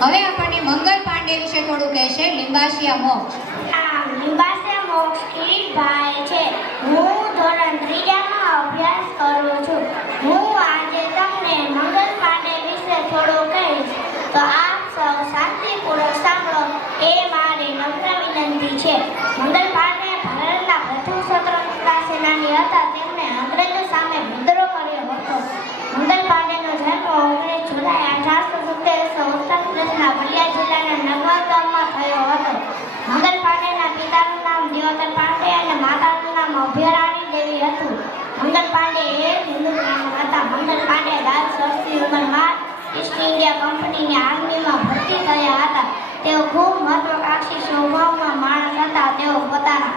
હવે આપણને મંગલ પાંડે વિશે થોડું કહેશે લિંબાશિયા મોક્ષ. લિંબાશિયા મોક્ષ કિરીટભાઈ છે. હું ધોરણ 3માં અભ્યાસ કરું છું. હું આજે તમને મંગલ પાંડે વિશે થોડું કહીશ, તો આપ સૌ શાંતિપૂર્વક સાંભળો એ મારી નમ્ર વિનંતી છે. મંગલ પાંડે ભારતના પ્રથમ સ્વતંત્રતા સેનાની હતા. તેમણે અંગ્રેજો સામે વિદ્રોહ કર્યો હતો. મંગલ પાંડેનો જન્મ 19 જુલાઈ 1870 ઉત્તર પ્રદેશના બલિયા જિલ્લાના નગવા ગામમાં થયો હતો. મંગલ પાંડેના પિતાનું નામ દિયોદર પાંડે અને માતાનું નામ અભયરાણી દેવી હતું. મંગલ પાંડે એક હિન્દુ બ્રાહ્મણ હતા. મંગલ પાંડે 10 વર્ષની ઉંમરમાં ઈસ્ટ ઇન્ડિયા કંપનીની આર્મીમાં ભરતી થયા હતા. તેઓ ખૂબ મહત્વાકાંક્ષી સ્વભાવના માણસ હતા. તેઓ પોતાના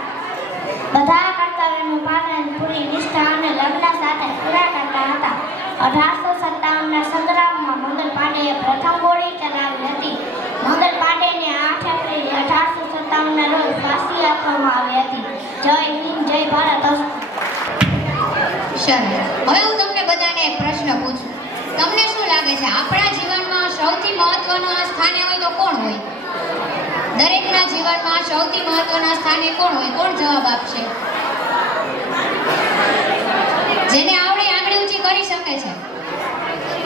બધા કર્તવ્યોનું પાલન પૂરી નિષ્ઠા અને લગ્ન સાથે પૂરા કરતા હતા. 1857ના સંગ્રામમાં મંગલ પાંડેએ પ્રથમ ગોળી ચલાવી હતી. મંગલ પાંડેને 8 એપ્રિલ 1857ના રોજ ફાંસી આપવામાં આવી હતી. જય હિન્દ, જય ભારત. સરસ. હવે હું તમને બધાને એક પ્રશ્ન પૂછું. તમને શું લાગે છે આપણા જીવનમાં સૌથી મહત્વના સ્થાને હોય તો કોણ હોય? દરેકના જીવનમાં સૌથી મહત્વના સ્થાને કોણ હોય? કોણ જવાબ આપશે? જેને આવડે આંગળી ઊંચી કરી શકે છે.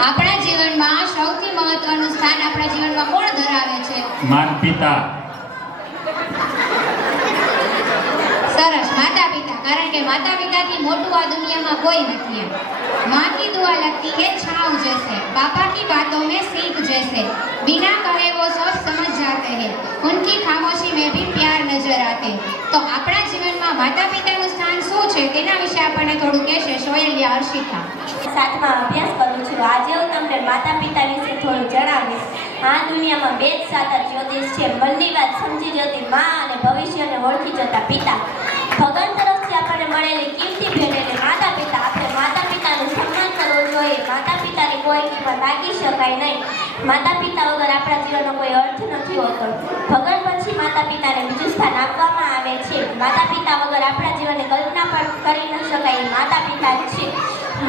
આપણા જીવનમાં સૌથી મહત્વનું સ્થાન આપણા જીવનમાં કોણ ધરાવે છે? માતા પિતા. સરસ, માતા પિતા. કારણ કે માતા પિતાથી મોટું આ દુનિયામાં કોઈ નથી. माँ की दुआ लगती है छाँव जैसे, पापा की बातों में सीख जैसे, बिना कहे वो सब समझ जाते हैं, उनकी खामोशी में भी प्यार नजर आते. तो આપણા જીવનમાં માતા પિતાનું સ્થાન શું છે તેના વિશે આપણને થોડું કહેશે સોયલિયા હર્ષિતા. 7માં અભ્યાસ કરું છું. આજે હું તમને માતા પિતા વિશે થોડું જણાવીશ. આ દુનિયામાં બે જ સાચા જ્યોતિષ છે. મનની વાત સમજી જતી મા અને ભવિષ્યને ઓળખી જતા પિતા. ભગવાન તરફથી આપણને મળેલી કિંમતી ભેટ એટલે માતા પિતા. આપણે માતા પિતાનું સન્માન કરવું જોઈએ. માતા પિતાની કોઈ કિંમત આંકી શકાય નહીં. માતા પિતા વગર આપણા જીવનનો કોઈ અર્થ નથી હોતો. ભગવાન પછી માતા પિતાને બીજું સ્થાન આપવામાં આવે છે. માતા પિતા વગર આપણા જીવનની કલ્પના પણ કરી ન શકાય. માતા પિતા જ છે.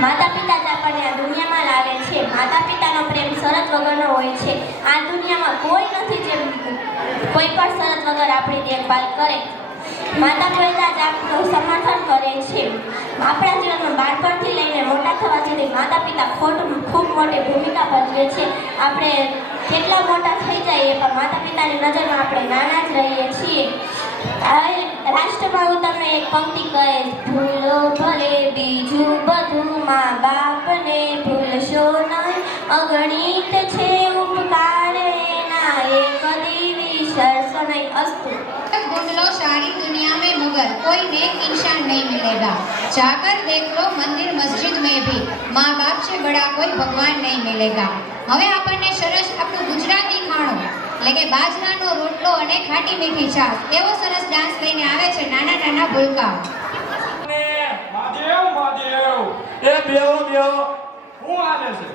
માતા પિતા જ આપણને આ દુનિયામાં લાવે છે. માતા પિતાનો પ્રેમ શરત વગરનો હોય છે. આ દુનિયામાં કોઈ નથી જે કોઈ પણ શરત વગર આપણી દેખભાલ કરે. માતા પિતા જ આપણું સમર્થન કરે છે. આપણા જીવનમાં બાળપણથી લઈને મોટા થવા સુધી માતા પિતા ખૂબ મોટી ભૂમિકા ભજવે છે. આપણે કેટલા મોટા થઈ જઈએ પણ માતા પિતાની નજરમાં આપણે નાના જ રહીએ છીએ. રાષ્ટ્રમાં હું તમને એક પંક્તિ કહીશ. ભૂલો ભલે બીજું બધું, મા બાપને ભૂલશો નહીં. અગણિત છે ઉપકાર એના, એ કદી વિસરશો નહીં. અસ્તુ. ढूंढ लो सारी दुनिया में मगर कोई नेक इंसान नहीं मिलेगा. जाकर देख लो मंदिर मस्जिद में भी माँ बाप से बड़ा कोई भगवान नहीं मिलेगा. હવે આપણને સરસ આપણું ગુજરાતી ખાણું એટલે કે બાજરાનો રોટલો અને ખાટી મીઠી છાશ એવો સરસ ડાન્સ લઈને આવે છે નાના નાના ભૂલકાઓ. મહાદેવ મહાદેવ એ બેહો બેહો. હું આલે છે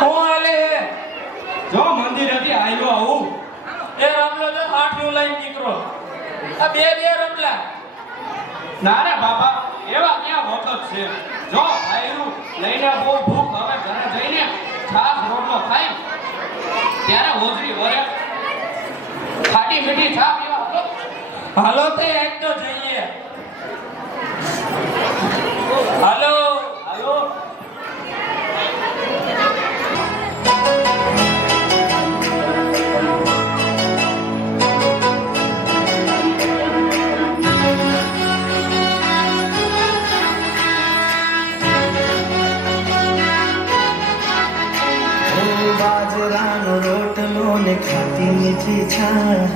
હું આલે જો મંદિર હતી આયલો આવું એ રમલો જો આઠનું લઈને નીકળો. આ બે રમલા ના રે બાબા એવા ક્યાં હોતો જ છે. જો આયલું લઈને બહુ ભૂખ હવે ઘરે જઈને છાસ રોટલો ખાઈ ત્યારે હોજરી વરે ખાટી મીઠી છા પીવા હાલો તે એક તો જઈએ. હાલો હાલો. બાજરાનો રોટલો ને ખાટી મીઠી છાશ